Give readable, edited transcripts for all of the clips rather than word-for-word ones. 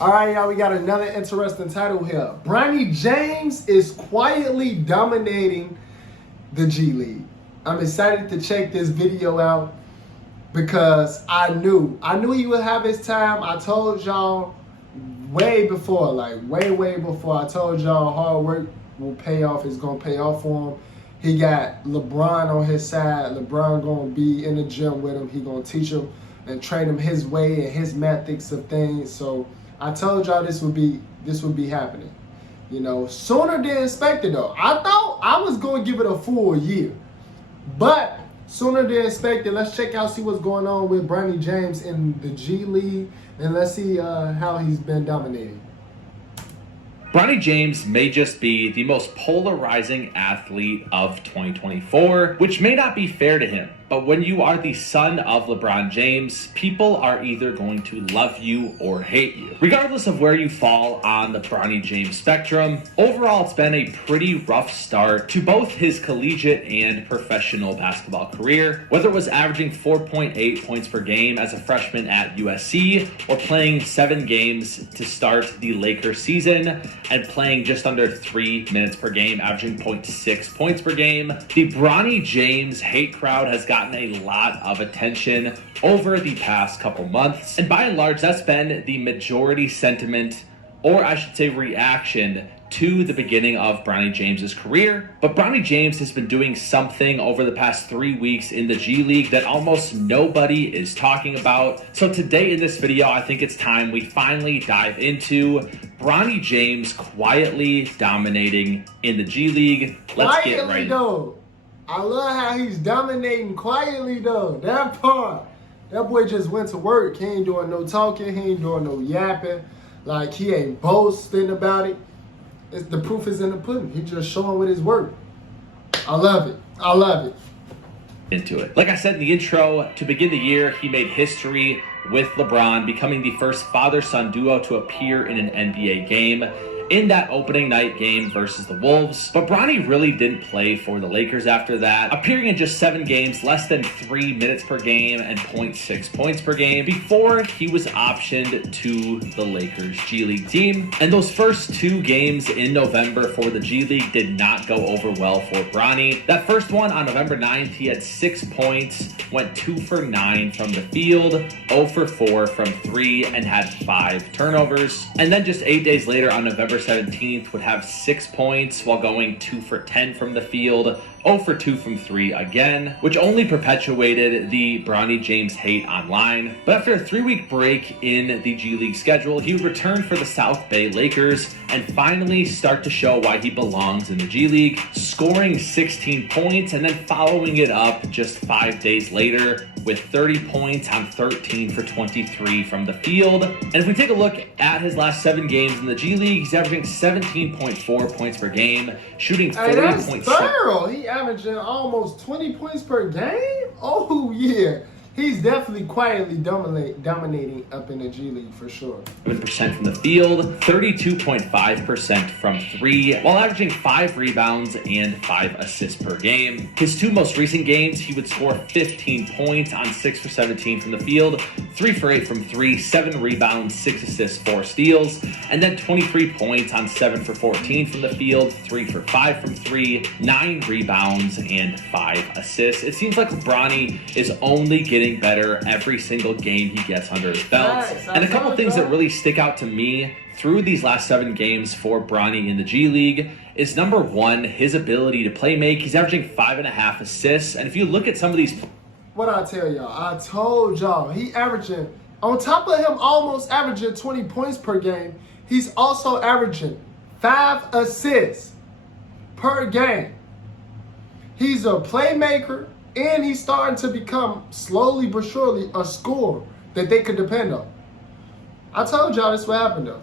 All right, y'all, we got another interesting title here. Bronny James is quietly dominating the G League. I'm excited to check this video out because I knew he would have his time. I told y'all way before, way before, I told y'all hard work will pay off. It's going to pay off for him. He got LeBron on his side. LeBron going to be in the gym with him. He going to teach him and train him his way and his methods of things. So I told y'all this would be happening. You know, sooner than expected though. I thought I was going to give it a full year. But sooner than expected. Let's check out, see what's going on with Bronny James in the G League. And let's see how he's been dominating. Bronny James may just be the most polarizing athlete of 2024, which may not be fair to him. But when you are the son of LeBron James, people are either going to love you or hate you. Regardless of where you fall on the Bronny James spectrum, overall it's been a pretty rough start to both his collegiate and professional basketball career. Whether it was averaging 4.8 points per game as a freshman at USC, or playing 7 games to start the Lakers season, and playing just under 3 minutes per game, averaging 0.6 points per game, the Bronny James hate crowd has gotten a lot of attention over the past couple months. And by and large, that's been the majority sentiment, or I should say reaction, to the beginning of Bronny James's career. But Bronny James has been doing something over the past 3 weeks in the G League that almost nobody is talking about. So today in this video, I think it's time we finally dive into Bronny James quietly dominating in the G League. Let's get right into it. I love how he's dominating quietly though. That part. That boy just went to work. He ain't doing no talking. He ain't doing no yapping. Like, he ain't boasting about it. The proof is in the pudding. He just showing with his work. I love it. I love it. Into it. Like I said in the intro, to begin the year, he made history with LeBron, becoming the first father-son duo to appear in an NBA game in that opening night game versus the Wolves. But Bronny really didn't play for the Lakers after that, appearing in just 7 games, less than 3 minutes per game and 0.6 points per game before he was optioned to the Lakers G League team. And those first 2 games in November for the G League did not go over well for Bronny. That first one on November 9th, he had 6 points, went 2 for 9 from the field, 0 for 4 from 3, and had 5 turnovers. And then just 8 days later on November 17th would have 6 points while going 2 for 10 from the field, 0 for 2 from 3 again, which only perpetuated the Bronny James hate online. But after a 3-week break in the G League schedule, he would return for the South Bay Lakers and finally start to show why he belongs in the G League, scoring 16 points and then following it up just 5 days later with 30 points on 13 for 23 from the field. And if we take a look at his last 7 games in the G League, he's averaging 17.4 points per game, shooting 30.7. Thorough. He averaging almost 20 points per game? Oh yeah. He's definitely quietly dominating up in the G League for sure. 7% from the field, 32.5% from 3, while averaging 5 rebounds and 5 assists per game. His 2 most recent games, he would score 15 points on 6 for 17 from the field, 3 for 8 from 3, 7 rebounds, 6 assists, 4 steals, and then 23 points on 7 for 14 from the field, 3 for 5 from 3, 9 rebounds, and 5 assists. It seems like Bronny is only getting better every single game he gets under his belt. Nice. And a couple things that really stick out to me through these last 7 games for Bronny in the G League is, number 1, his ability to play make. He's averaging 5.5 assists. And if you look at some of these... What I tell y'all? I told y'all. He averaging, on top of him almost averaging 20 points per game, he's also averaging 5 assists per game. He's a playmaker. And he's starting to become, slowly but surely, a scorer that they could depend on. I told y'all this what happened, though.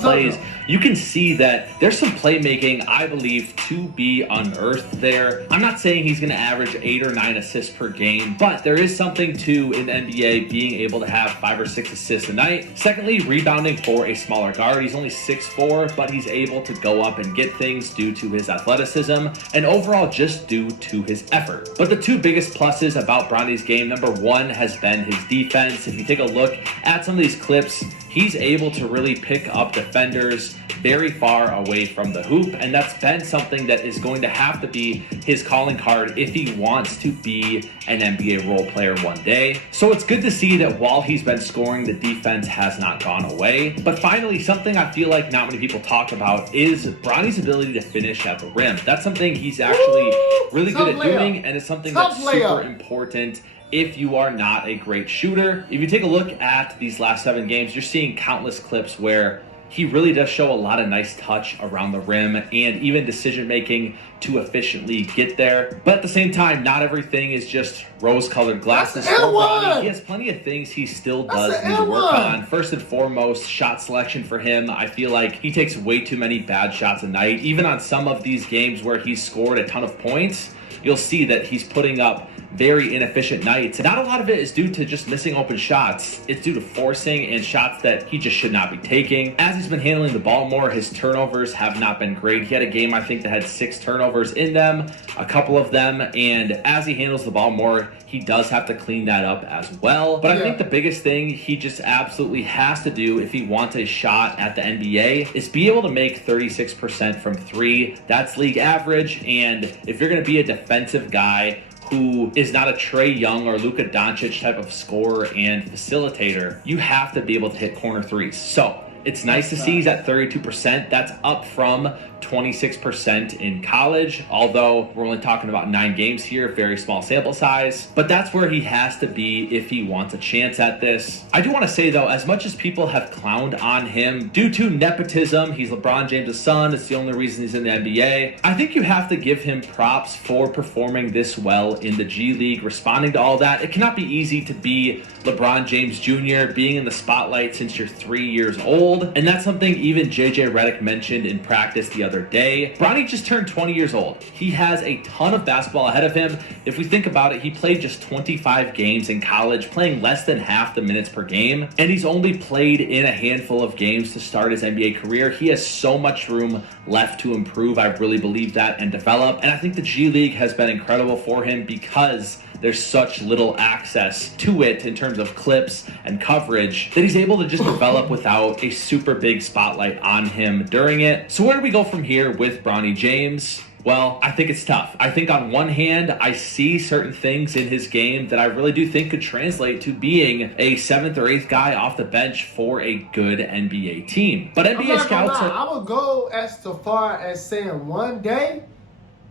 Plays, you can see that there's some playmaking, I believe, to be unearthed there. I'm not saying he's going to average 8 or 9 assists per game, but there is something to, in the NBA, being able to have 5 or 6 assists a night. Secondly, rebounding for a smaller guard. He's only 6'4", but he's able to go up and get things due to his athleticism, and overall just due to his effort. But the 2 biggest pluses about Bronny's game, number 1 has been his defense. If you take a look at some of these clips, he's able to really pick up defenders very far away from the hoop, and that's been something that is going to have to be his calling card if he wants to be an NBA role player one day. So it's good to see that while he's been scoring, the defense has not gone away. But finally, something I feel like not many people talk about is Bronny's ability to finish at the rim. That's something he's actually really good at doing, and it's something that's super important if you are not a great shooter. If you take a look at these last 7 games, you're seeing countless clips where he really does show a lot of nice touch around the rim and even decision making to efficiently get there. But at the same time, not everything is just rose-colored glasses for Bronny. He has plenty of things he still does need to work on. First and foremost, shot selection for him. I feel like he takes way too many bad shots a night. Even on some of these games where he's scored a ton of points, you'll see that he's putting up very inefficient nights. Not a lot of it is due to just missing open shots. It's due to forcing and shots that he just should not be taking. As he's been handling the ball more, his turnovers have not been great. He had a game, I think, that had 6 turnovers in them, a couple of them, and as he handles the ball more, he does have to clean that up as well. But I think the biggest thing he just absolutely has to do if he wants a shot at the NBA is be able to make 36% from 3. That's league average, and if you're going to be a defensive guy who is not a Trae Young or Luka Doncic type of scorer and facilitator, you have to be able to hit corner threes. So it's nice to see he's at 32%. That's up from 26% in college, although we're only talking about 9 games here, very small sample size. But that's where he has to be if he wants a chance at this. I do want to say, though, as much as people have clowned on him due to nepotism, he's LeBron James' son, it's the only reason he's in the NBA, I think you have to give him props for performing this well in the G League, responding to all that. It cannot be easy to be LeBron James Jr., being in the spotlight since you're 3 years old, and that's something even JJ Redick mentioned in practice the other day. Bronny just turned 20 years old. He has a ton of basketball ahead of him. If we think about it, he played just 25 games in college, playing less than half the minutes per game, and he's only played in a handful of games to start his NBA career. He has so much room left to improve. I really believe that and develop, and I think the G League has been incredible for him because there's such little access to it in terms of clips and coverage that he's able to just develop without a super big spotlight on him during it. So where do we go from here with Bronny James? Well, I think it's tough. I think on one hand, I see certain things in his game that I really do think could translate to being a 7th or 8th guy off the bench for a good NBA team. But NBA scouts are... I would go as far as saying one day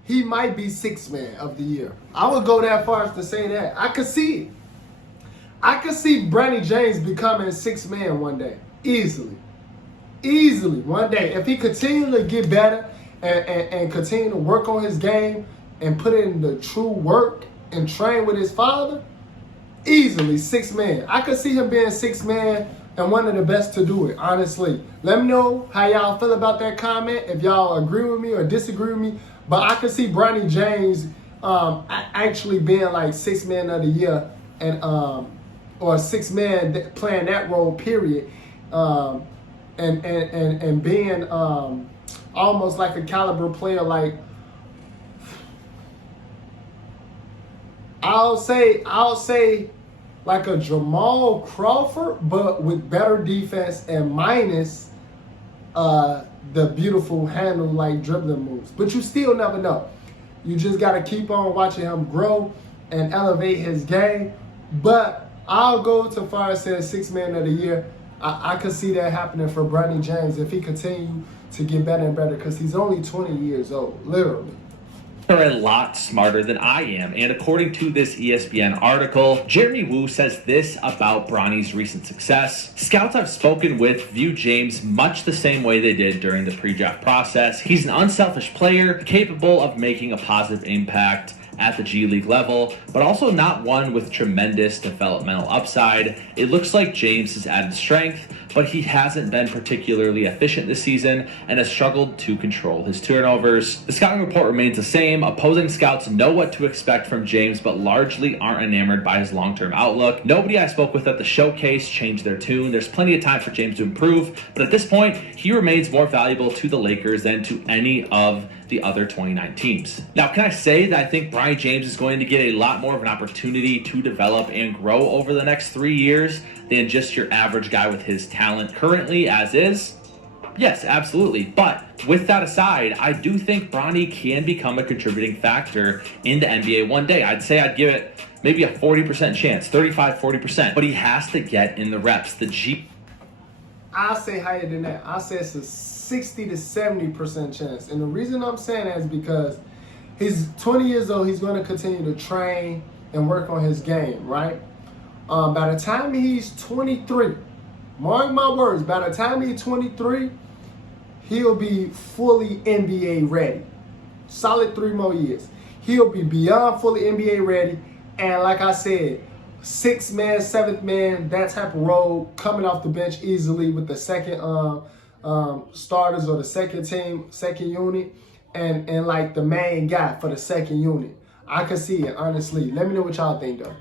he might be 6th man of the year. I would go that far as to say that. I could see it. I could see Bronny James becoming 6th man one day. Easily. Easily. One day. If he continues to get better and continue to work on his game and put in the true work and train with his father, easily 6th man. I could see him being 6th man and one of the best to do it, honestly. Let me know how y'all feel about that comment, if y'all agree with me or disagree with me. But I could see Bronny James actually being like 6th man of the year and or 6th man playing that role, period. And being almost like a caliber player, like I'll say like a Jamal Crawford, but with better defense and minus the beautiful handle like dribbling moves. But you still never know. You just got to keep on watching him grow and elevate his game. But I'll go to far as saying 6th man of the year. I could see that happening for Bronny James if he continue to get better and better, because he's only 20 years old, literally. Are a lot smarter than I am, and according to this ESPN article, Jeremy Woo says this about Bronny's recent success. Scouts I've spoken with view James much the same way they did during the pre-draft process. He's an unselfish player, capable of making a positive impact at the G League level, but also not one with tremendous developmental upside. It looks like James has added strength, but he hasn't been particularly efficient this season and has struggled to control his turnovers. The scouting report remains the same. Opposing scouts know what to expect from James, but largely aren't enamored by his long-term outlook. Nobody I spoke with at the showcase changed their tune. There's plenty of time for James to improve, but at this point, he remains more valuable to the Lakers than to any of the other 29 teams. Now, can I say that I think Bronny James is going to get a lot more of an opportunity to develop and grow over the next 3 years than just your average guy with his talent currently as is? Yes, absolutely. But with that aside, I do think Bronny can become a contributing factor in the NBA one day. I'd say I'd give it maybe a 40% chance, 35, 40%. But he has to get in the reps. I'll say higher than that. I'll say it's a 60 to 70% chance. And the reason I'm saying that is because he's 20 years old. He's going to continue to train and work on his game, right? By the time he's 23, mark my words, by the time he's 23, he'll be fully NBA ready. Solid 3 more years. He'll be beyond fully NBA ready. And like I said, 6th man, 7th man, that type of role, coming off the bench easily with the second starters or the second team, second unit, and like the main guy for the second unit. I can see it, honestly. Let me know what y'all think, though.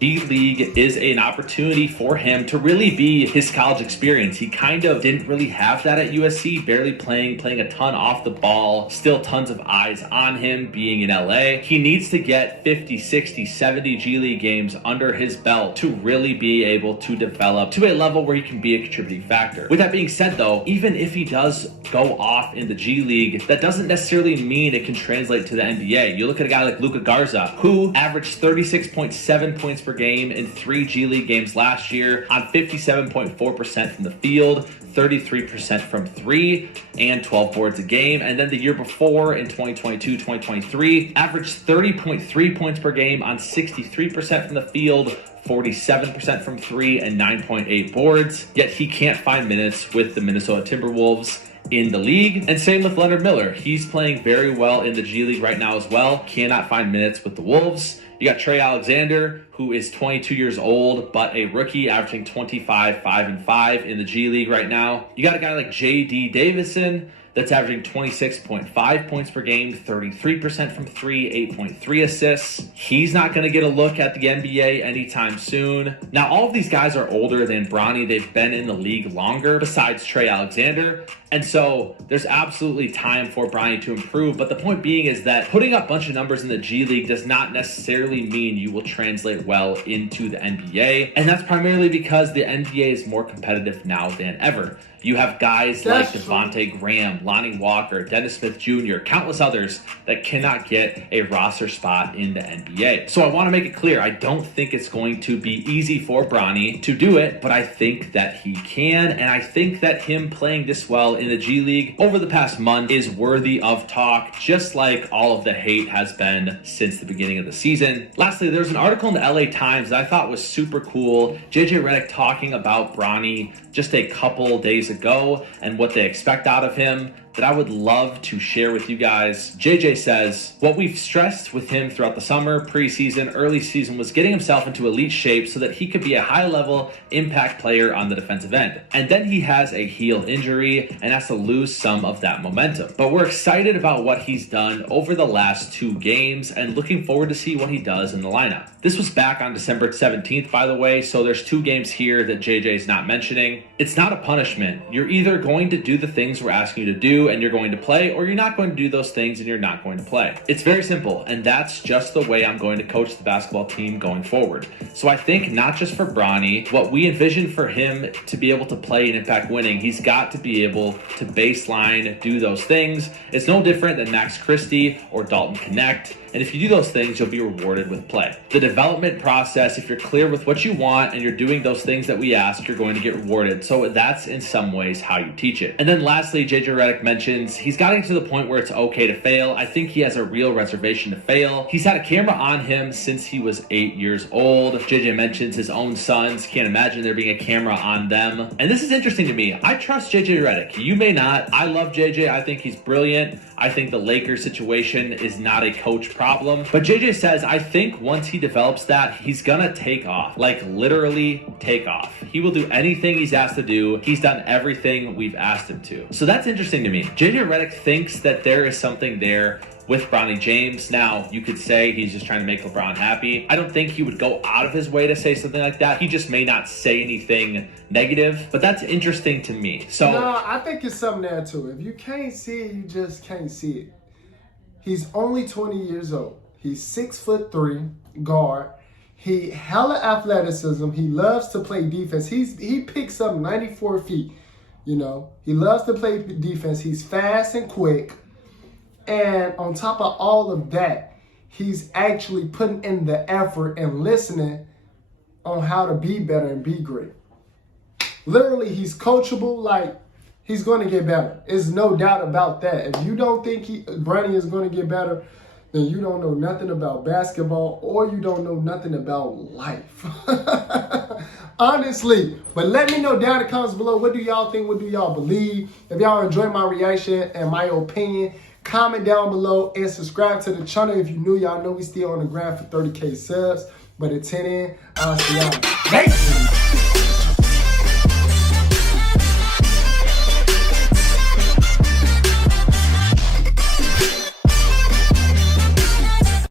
G-League is an opportunity for him to really be his college experience. He kind of didn't really have that at USC, barely playing a ton off the ball, still tons of eyes on him being in LA. He needs to get 50, 60, 70 G-League games under his belt to really be able to develop to a level where he can be a contributing factor. With that being said though, even if he does go off in the G-League, that doesn't necessarily mean it can translate to the NBA. You look at a guy like Luka Garza, who averaged 36.7 points per game in 3 G League games last year on 57.4% from the field, 33% from 3, and 12 boards a game. And then the year before, in 2022-2023, averaged 30.3 points per game on 63% from the field, 47% from 3, and 9.8 boards. Yet he can't find minutes with the Minnesota Timberwolves in the league. And same with Leonard Miller. He's playing very well in the G League right now as well. Cannot find minutes with the Wolves. You got Trey Alexander, who is 22 years old, but a rookie, averaging 25, 5, and 5 in the G League right now. You got a guy like J.D. Davison, that's averaging 26.5 points per game, 33% from 3, 8.3 assists. He's not going to get a look at the NBA anytime soon. Now, all of these guys are older than Bronny. They've been in the league longer, besides Trey Alexander. And so there's absolutely time for Bronny to improve. But the point being is that putting up a bunch of numbers in the G League does not necessarily mean you will translate well into the NBA. And that's primarily because the NBA is more competitive now than ever. You have guys like Devontae Graham, Lonnie Walker, Dennis Smith Jr., countless others that cannot get a roster spot in the NBA. So I want to make it clear, I don't think it's going to be easy for Bronny to do it, but I think that he can, and I think that him playing this well in the G League over the past month is worthy of talk, just like all of the hate has been since the beginning of the season. Lastly, there's an article in the LA Times that I thought was super cool. JJ Redick talking about Bronny just a couple days ago and what they expect out of him that I would love to share with you guys. JJ says, what we've stressed with him throughout the summer, preseason, early season was getting himself into elite shape so that he could be a high-level impact player on the defensive end. And then he has a heel injury and has to lose some of that momentum. But we're excited about what he's done over the last 2 games and looking forward to see what he does in the lineup. This was back on December 17th, by the way, so there's 2 games here that JJ's not mentioning. It's not a punishment. You're either going to do the things we're asking you to do and you're going to play, or you're not going to do those things and you're not going to play. It's very simple, and that's just the way I'm going to coach the basketball team going forward. So I think not just for Bronny, what we envision for him to be able to play in impact winning, he's got to be able to baseline, do those things. It's no different than Max Christie or Dalton Connect. And if you do those things, you'll be rewarded with play. The development process, if you're clear with what you want and you're doing those things that we ask, you're going to get rewarded. So that's in some ways how you teach it. And then lastly, JJ Redick mentions he's gotten to the point where it's okay to fail. I think he has a real reservation to fail. He's had a camera on him since he was 8 years old. JJ mentions his own sons. Can't imagine there being a camera on them. And this is interesting to me. I trust JJ Redick. You may not. I love JJ. I think he's brilliant. I think the Lakers situation is not a coach problem. But JJ says, I think once he develops that, he's gonna take off. Like literally take off. He will do anything he's asked to do. He's done everything we've asked him to. So that's interesting to me. JJ Redick thinks that there is something there with Bronny James. Now, you could say he's just trying to make LeBron happy. I don't think he would go out of his way to say something like that. He just may not say anything negative, but that's interesting to me. So no, I think it's something there too. If you can't see it, you just can't see it. He's only 20 years old. He's 6'3" guard. He hella athleticism. He loves to play defense. He picks up 94 feet. You know, he loves to play defense. He's fast and quick. And on top of all of that, he's actually putting in the effort and listening on how to be better and be great. Literally, he's coachable. Like, he's going to get better. There's no doubt about that. If you don't think Bronny is going to get better, then you don't know nothing about basketball or you don't know nothing about life. Honestly. But let me know down in the comments below, what do y'all think? What do y'all believe? If y'all enjoy my reaction and my opinion, comment down below and subscribe to the channel. If you're new, y'all know we still on the grind for 30K subs. But at 10 in, I'll see y'all.